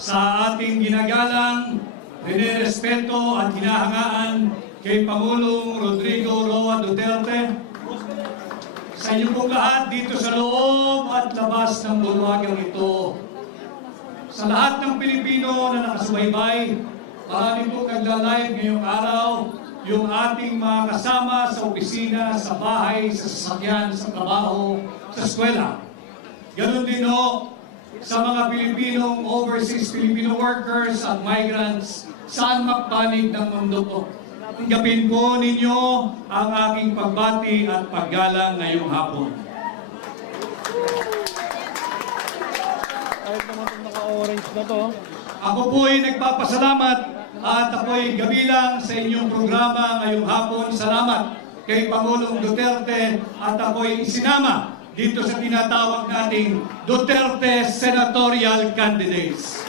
sa ating ginagalang, rinirespeto at hinahangaan kay Pangulong Rodrigo Roa Duterte, sa inyo pong lahat dito sa loob at labas ng bulwagang ito, sa lahat ng Pilipino na nakasubaybay, marami po kagla-live ngayong araw, yung ating mga kasama sa opisina, sa bahay, sa sasakyan, sa trabaho, sa eskwela. Ganon din ho sa mga Pilipinong overseas Filipino workers at migrants saan magpanig ng mundo po. Tanggapin po ninyo ang aking pagbati at paggalang ngayong hapon. Kahit naman itong naka-orange na to. Ako po ay nagpapasalamat at ako ay gabilang sa inyong programa ngayong hapon. Salamat kay Pangulong Duterte at ako ay isinama dito sa tinatawag nating Duterte Senatorial Candidates.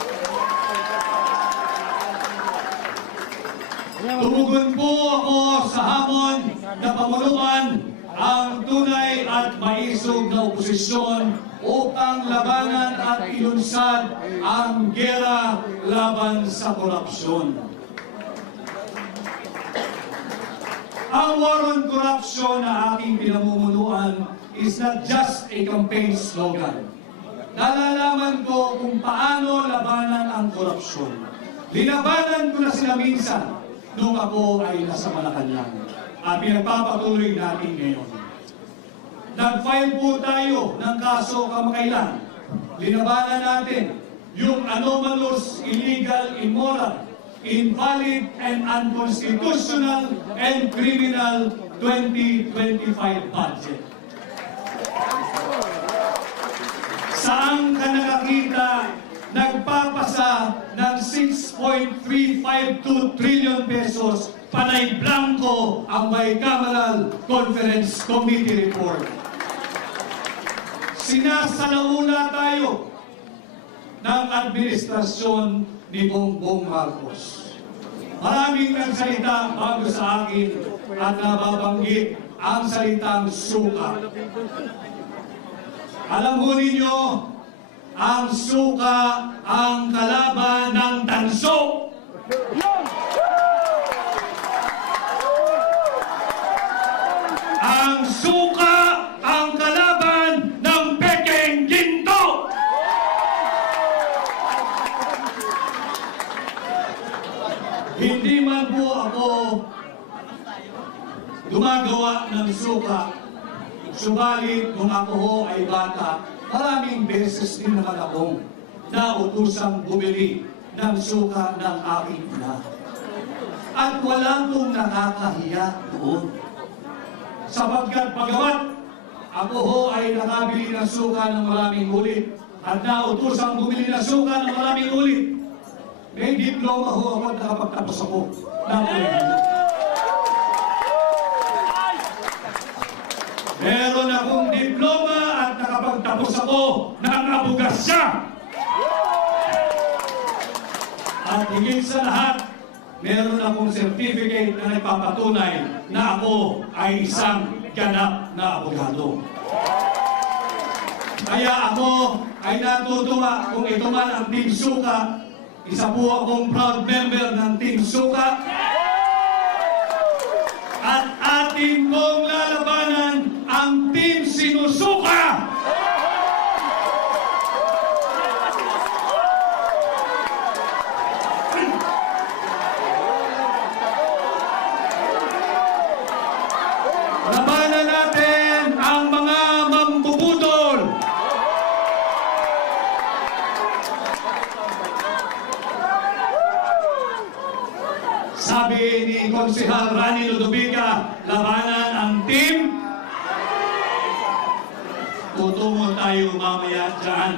Tumugon po ako sa hamon na pamuluan ang tunay at maisog na oposisyon upang labanan at ilunsad ang gera laban sa korupsyon. Ang war on corruption na aking pinamumunuan is not just a campaign slogan. Nalalaman ko kung paano labanan ang korupsyon. Linabanan ko na sila minsan nung ako ay nasa Malacanang. At pinagpapatuloy natin ngayon. Nag-file po tayo ng kaso kamakailan. Linabanan natin yung anomalous, illegal, immoral, invalid, and unconstitutional and criminal 2025 budget. Saan ka nakakita nagpapasa ng 6.352 trillion pesos panay blanco ang Bicameral Conference Committee report? Sinasalauna tayo ng administrasyon ni Bongbong Marcos. Maraming nagsalita bago sa akin at nababanggit ang salitang suka. Alam mo ninyo, ang suka ang kalaban ng tanso. Ang suka ang kalaban ng pekeng ginto. Hindi man po ako gumagawa ng suka, subalit kung ako ho ay bata, maraming beses din naman akong nautosang bumili ng suka ng aking ina. At walang kong nakakahiya doon. Sapagkat pagamat ako ho ay nakabili ng suka ng maraming ulit at nautosang bumili ng suka ng maraming ulit, may diploma ho ako at nakapagtapos ako ng kolehiyo. Meron akong diploma at nakapagtapos ako ng abogasya. At higit sa lahat, meron akong certificate na nagpapatunay na ako ay isang ganap na abogado. Kaya ako ay natutuwa kung ito man ang Team Suka. Isa po akong proud member ng Team Suka. At atin kong lalabanan ang Team Sinusuka! Labanan natin ang mga mambubudol! Sabi ni Konsehal Rani Ludovica, labanan ang team. Tutungo tayo mamaya dyan.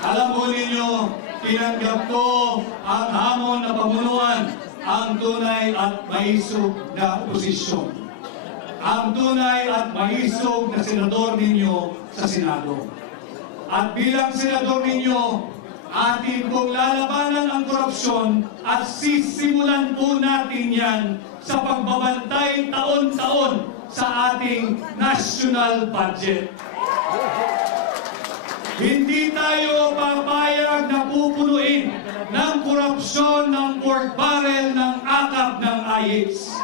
Alam mo ninyo, tinanggap ko ang hamon na pamunuan, ang tunay at maisog na oposisyon. Ang tunay at maisog na senador ninyo sa Senado. At bilang senador ninyo, atin pong lalabanan ang korupsyon at sisimulan po natin yan sa pagbabantay taon-taon sa ating national budget. Hindi tayo papayag na korupsyon ng pork barrel ng akap ng IH.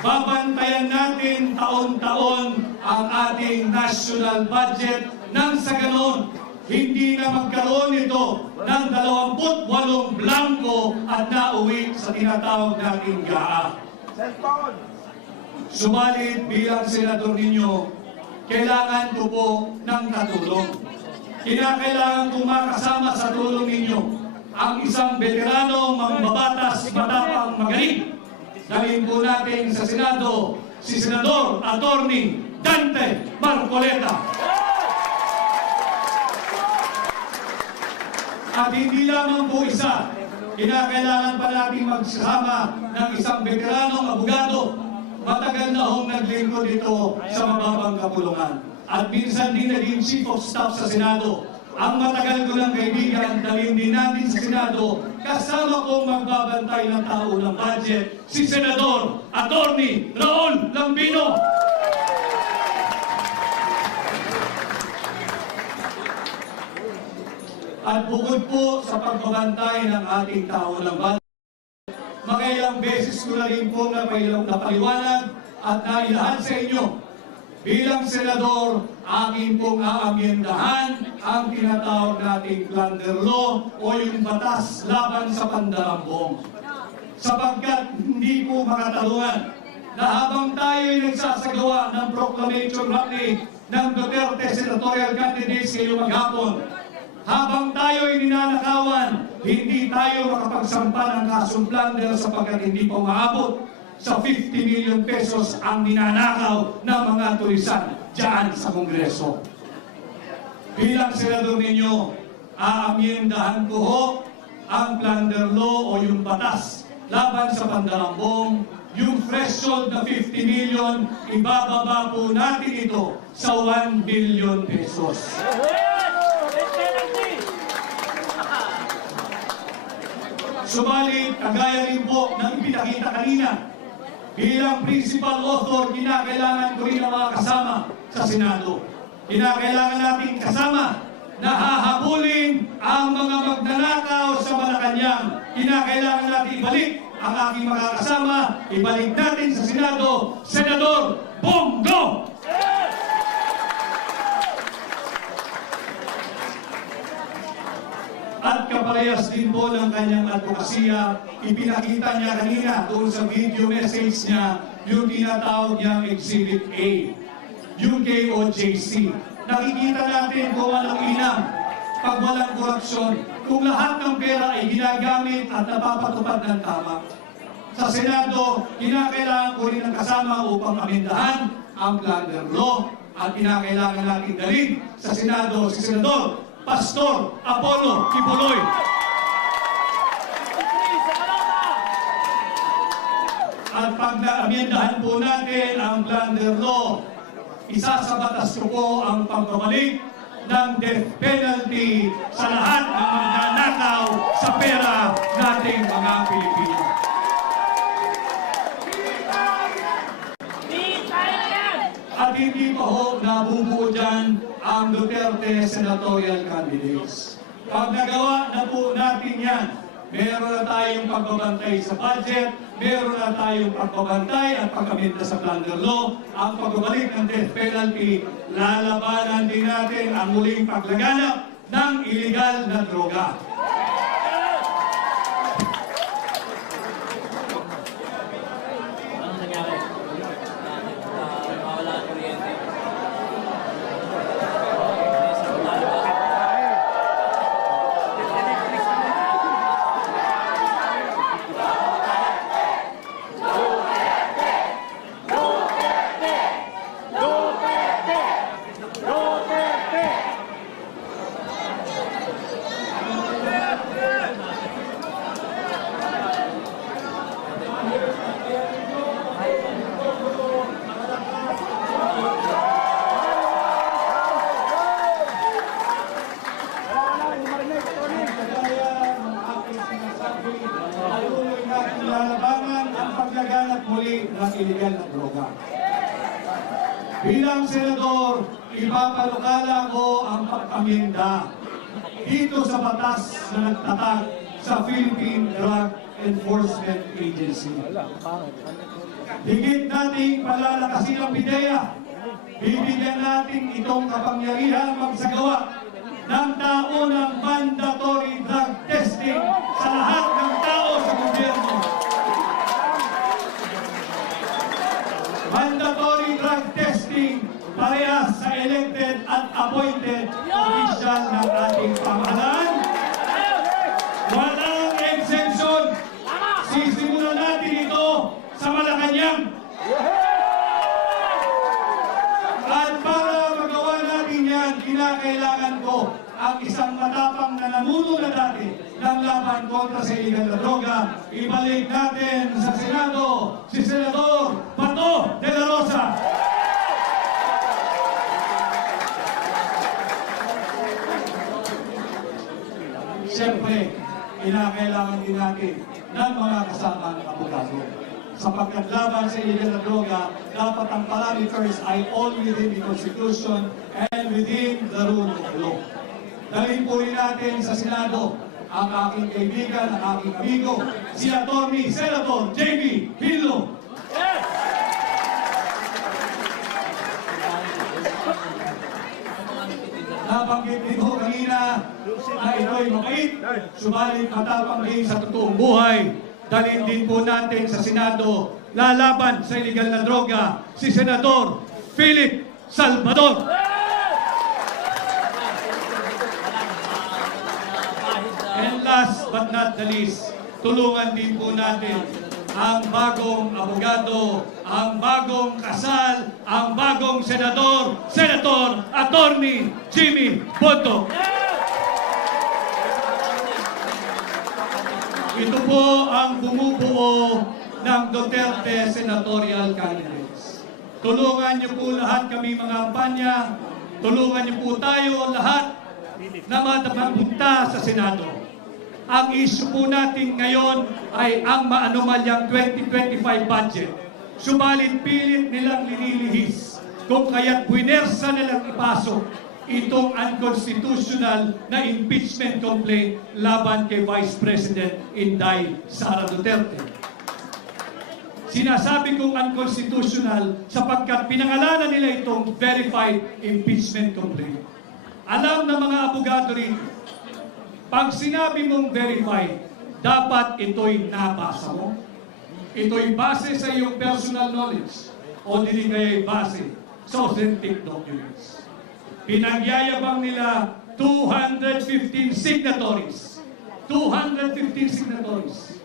Babantayan natin taon-taon ang ating national budget nang sa ganon, hindi na magkaroon ito ng 28 blanco at nauwi sa tinatawag nating GAA. Subalit bilang senador ninyo, kailangan ko po ng katulong. Kinakailangan kong makasama sa tulong ninyo ang isang veterano, mambabatas, matapang, magaling. Dalhin po natin sa Senado si Senador Attorney Dante Marcoleta. At hindi lamang po isa, kinakailangan pa natin magsama ng isang veteranong abogado. Matagal na hong naglingkod dito sa mababang kapulungan. At minsan din naging Chief of Staff sa Senado. Ang matagal ko ng kaibigan, dalhin din natin sa Senado, kasama kong magbabantay ng tao ng budget, si Senador Attorney Raul Lambino. At bukod po sa pagbabantay ng ating tao ng budget, makailang beses ko na rin po napaliwanag at nailahan sa inyo. Bilang senador, aking pong aamyendahan ang tinatawag nating plunder law o yung batas laban sa pandarambong. Sapagkat hindi po makatarungan na habang tayo ay nagsasagawa ng proclamation rally ng Duterte senatorial candidates ngayong maghapon, habang tayo ay ninanakawan, hindi tayo makapagsampa ng kasong plunder sapagkat hindi pa umaabot sa 50 million pesos ang ninanakaw ng mga tulisan dyan sa Kongreso. Bilang senador ninyo, aamyendahan ko ho ang plunder law o yung batas laban sa pandarambong. Yung threshold na 50 million, ibababa po natin ito sa 1 billion pesos. Subalit, kagaya rin po ng ipinakita kanina, bilang principal author, kinakailangan ko rin ang mga kasama sa Senado. Kinakailangan natin kasama na hahabulin ang mga magnanakaw sa Malacanang. Kinakailangan natin ibalik ang aking mga kasama, ibalik natin sa Senado, Senador Bongo! At kaparehas din po ng kanyang advokasya, ipinakita niya kanina doon sa video message niya yung tinatawag niyang Exhibit A, yung KOJC. Nakikita natin kung anong inam pag walang korupsyon, kung lahat ng pera ay ginagamit at napapatupad ng tama. Sa Senado, kinakailangan ko rin ang kasama upang amendahan ang plunder law at kinakailangan natin dalhin sa Senado si Senador Pastor Apollo Kibuloy. At pag na-amendahan po natin ang plunder law, isa sa batas ko po ang pagbabalik ng death penalty sa lahat ng magnanakaw sa pera nating mga Pilipino. At hindi pa ho nabubuo dyan ang Duterte senatorial candidates. Pag nagawa na po natin yan, meron na tayong pagbabantay sa budget, meron na tayong pagbabantay at pag-aminta sa plunder law, ang pagbabalik ng death penalty, lalabanan din natin ang muling paglaganap ng illegal na droga. Lalabangan ang paglaganap muli ng illegal na droga. Bilang senador, ipapalukala ko ang pagpamyenda. dito sa batas na nagtatag sa Philippine Drug Enforcement Agency. Higit nating palalakasin ang PIDEA. Bibigyan natin itong kapangyarihan magsagawa ng taunang mandatory drug testing sa lahat ng tao sa gobyerno. Mandatory drug testing parehas sa elected at appointed official ng ating pamahalaan. Walang exemption. Sisimulan natin ito sa Malacanang. At para magawa natin yan, kinakailangan ko ang isang matapang na namuno na dati ng laban kontra sa iligal na droga. Ibalik natin sa Senado si Senador Bato de la Rosa. Siyempre, kinakailangan din natin ng mga kasamang abogado. Sapagkat laban sa illegal na droga, dapat ang parameters ay all within the Constitution and within the rule of law. Dalhin po rin natin sa Senado ang aking kaibigan, ang aking amigo, si Atty. Senator J.B. Hillo. Nabanggit din ko kanina na ito'y mabait, subalit matapang din sa totoong buhay. Dalhin din po natin sa Senado, lalaban sa illegal na droga, si Senador Philip Salvador. And last but not the least, tulungan din po natin ang bagong abogado, ang bagong kasal, ang bagong senador, Senator Atty. Jimmy Boto. Ito po ang bumubuo ng Duterte Senatorial Candidates. Tulungan niyo po lahat kami mga kampanya, tulungan niyo po tayo lahat na mapunta sa Senado. Ang issue po natin ngayon ay ang maanumalyang 2025 budget. Subalit pilit nilang linilihis kung kaya't puinersa nilang ipasok itong unconstitutional na impeachment complaint laban kay Vice President Inday Sara Duterte. Sinasabi kong unconstitutional sapagkat pinangalanan nila itong verified impeachment complaint. Alam ng mga abogado rito, pag sinabi mong verified, dapat ito'y nabasa mo. Ito'y base sa iyong personal knowledge o dili kaya'y base sa authentic documents. Pinagyayabang nila 215 signatories. 215 signatories.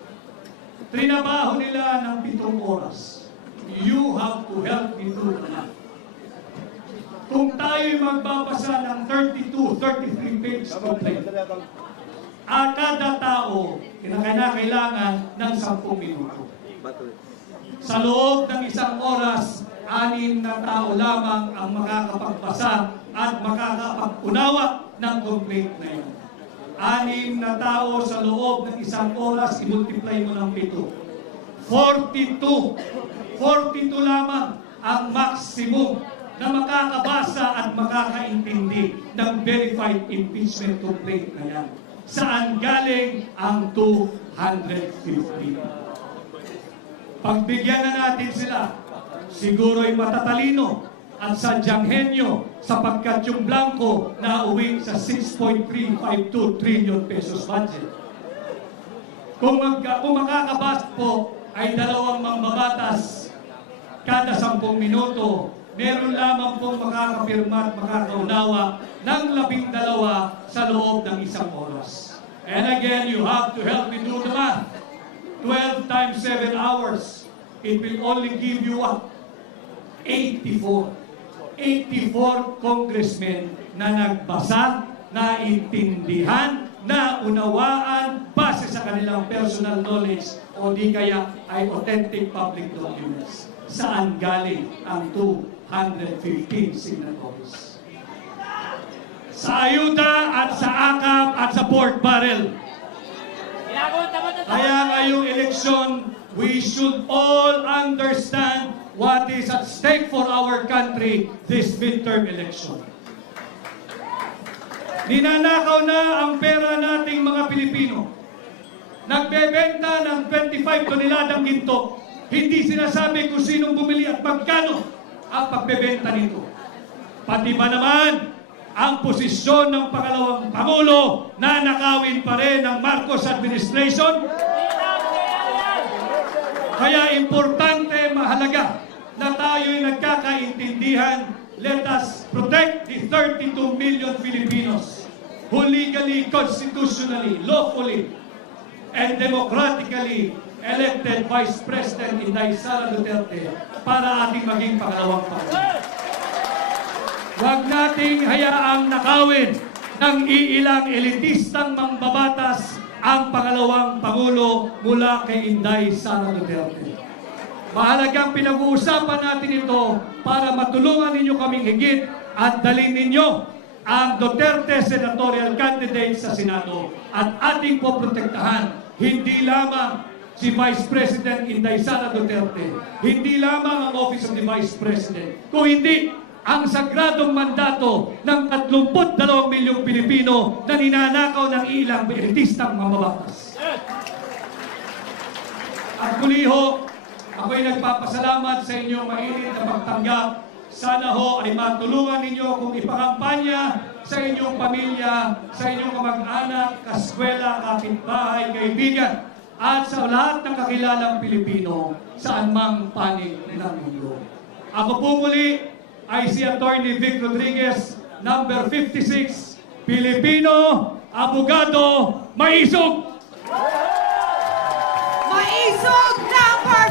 Trinabaho nila ng 7 oras. You have to help me do that. Kung tayo'y magbabasa ng 33 page complaint, kada tao kinakailangan ng 10 minuto. Sa loob ng 1 oras, 6 na tao lamang ang makakapagbasa at makakapag-unawa ng complaint na yun. 6 na tao sa loob ng 1 oras, i-multiply mo ng 7. 42 lamang ang maximum na makakabasa at makakaintindi ng verified impeachment complaint na yan. Saan galing ang 250? Pagbigyan na natin sila, siguro'y matatalino at sadyang henyo sapagkat yung blanco na uwi sa 6.352 trillion pesos budget. Kung makakabasa po ay 2 mambabatas kada 10 minuto, meron lamang pong makakapirma at makakaunawa ng 12 sa loob ng 1 oras. And again, you have to help me do the math. 12 times 7 hours. It will only give you what? 84. 84 congressmen na nagbasa, naintindihan, naunawaan, base sa kanilang personal knowledge o di kaya ay authentic public documents. Saan galing ang 215 signatories? Sa ayuda at sa akap at sa pork barrel. Kaya ngayong eleksyon, we should all understand what is at stake for our country this midterm election. Ninanakaw na ang pera nating mga Pilipino. Nagbebenta ng 25 toneladang ginto. Hindi sinasabi kung sinong bumili at magkano ang pagbebenta nito. Pati ba naman ang posisyon ng pangalawang Pangulo na nakawin pa rin ng Marcos administration? Kaya importante, mahalaga na tayo'y nagkakaintindihan. Let us protect the 32 million Filipinos who legally, constitutionally, lawfully, and democratically elected Vice President Inday Sara Duterte para ating maging pangalawang Pangulo. Huwag nating hayaang nakawin ng iilang elitistang mambabatas ang pangalawang Pangulo mula kay Inday Sara Duterte. Mahalagang pinag-uusapan natin ito para matulungan ninyo kaming higit at dalhin ninyo ang Duterte senatorial candidate sa Senado at ating poprotektahan hindi lamang si Vice President Inday Sara Duterte, hindi lamang ang Office of the Vice President, kung hindi ang sagradong mandato ng 32 milyong Pilipino na ninanakaw ng ilang elitistang mamabatas. At muli ho, ako'y nagpapasalamat sa inyong mainit na pagtanggap. Sana ho ay matulungan ninyo kung ipangampanya sa inyong pamilya, sa inyong kamag-anak, kaskwela, kapitbahay, kaibigan, at sa lahat ng kakilalang Pilipino saan mang panig ng mundo. Ako po muli ay si Attorney Vic Rodriguez, number 56, Pilipino, abogado, maisog! Maisog number